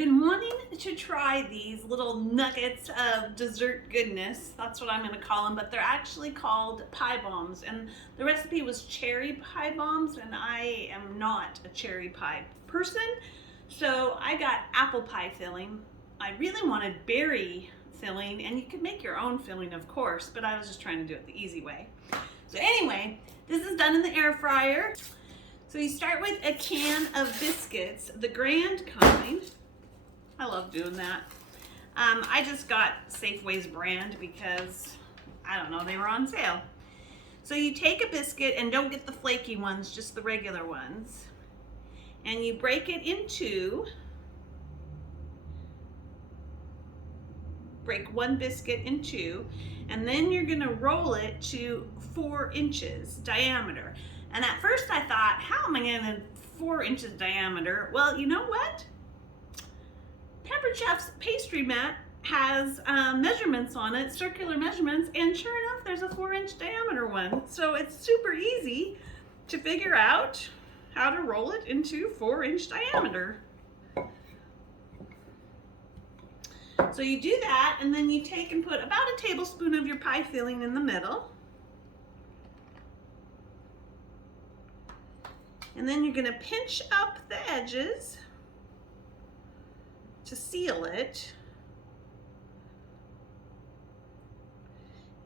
been wanting to try these little nuggets of dessert goodness. That's what I'm going to call them, but they're actually called pie bombs. And the recipe was cherry pie bombs, and I am not a cherry pie person. So I got apple pie filling. I really wanted berry filling, and you can make your own filling, of course, but I was just trying to do it the easy way. So anyway, this is done in the air fryer. So you start with a can of biscuits, the grand kind. I love doing that. I just got Safeway's brand because, I don't know, they were on sale. So you take a biscuit, and don't get the flaky ones, just the regular ones. And you break it into, break one biscuit in two, and then you're gonna roll it to 4 inches diameter. And at first I thought, how am I gonna 4 inches diameter? Well, you know what? Pampered Chef's pastry mat has measurements on it, circular measurements, and sure enough, there's a 4-inch diameter one. So it's super easy to figure out how to roll it into 4-inch diameter. So you do that, and then you take and put about a tablespoon of your pie filling in the middle. And then you're gonna pinch up the edges to seal it.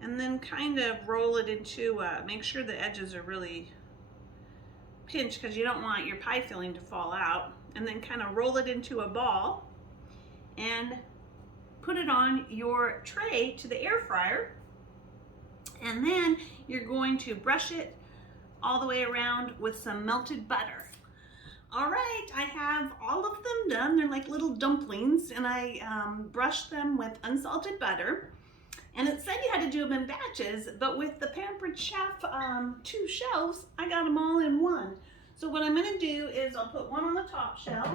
And then kind of roll it into, make sure the edges are really pinched because you don't want your pie filling to fall out. And then kind of roll it into a ball and put it on your tray to the air fryer. And then you're going to brush it all the way around with some melted butter. All right, I have all of them done. They're like little dumplings, and I brushed them with unsalted butter. And it said you had to do them in batches, but with the Pampered Chef 2 shelves, I got them all in one. So what I'm gonna do is I'll put one on the top shelf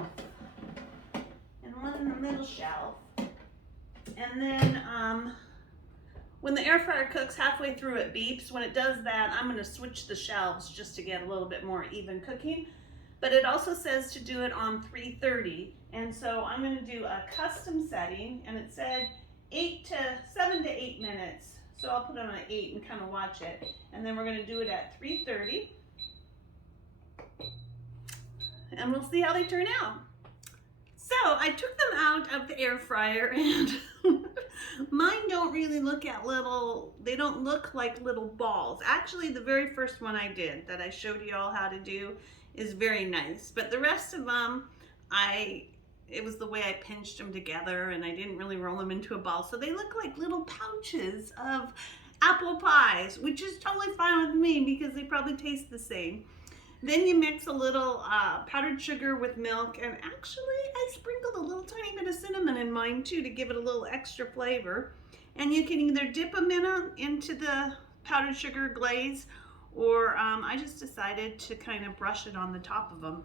and one in the middle shelf. And then when the air fryer cooks, halfway through it beeps. When it does that, I'm gonna switch the shelves just to get a little bit more even cooking. But it also says to do it on 330. And so I'm gonna do a custom setting, and it said 7 to 8 minutes. So I'll put it on 8 and kind of watch it. And then we're gonna do it at 330. And we'll see how they turn out. So I took them out of the air fryer, and mine don't really look at little, they don't look like little balls. Actually, the very first one I did that I showed you all how to do is very nice. But the rest of them, it was the way I pinched them together, and I didn't really roll them into a ball. So they look like little pouches of apple pies, which is totally fine with me because they probably taste the same. Then you mix a little powdered sugar with milk, and actually I sprinkled a little tiny bit of cinnamon in mine too to give it a little extra flavor. And you can either dip them into the powdered sugar glaze, or I just decided to kind of brush it on the top of them.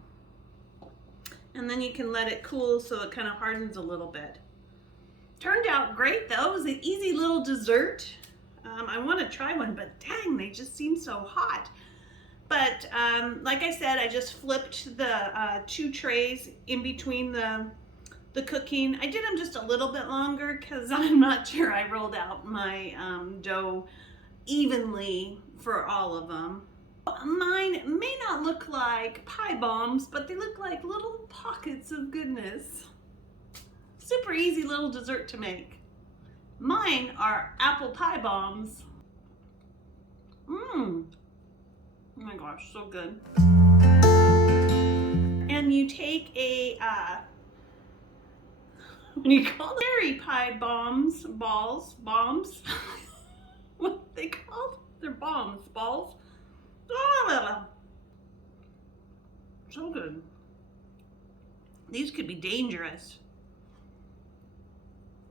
And then you can let it cool so it kind of hardens a little bit. Turned out great though. It was an easy little dessert. I want to try one, but dang, they just seem so hot. But like I said, I just flipped the 2 trays in between the cooking. I did them just a little bit longer because I'm not sure I rolled out my dough evenly for all of them. Mine may not look like pie bombs, but they look like little pockets of goodness. Super easy little dessert to make. Mine are apple pie bombs. Oh my gosh, so good. And you take a, what do you call them? Cherry pie bombs, bombs. What are they called? They're bombs, balls. So good. These could be dangerous.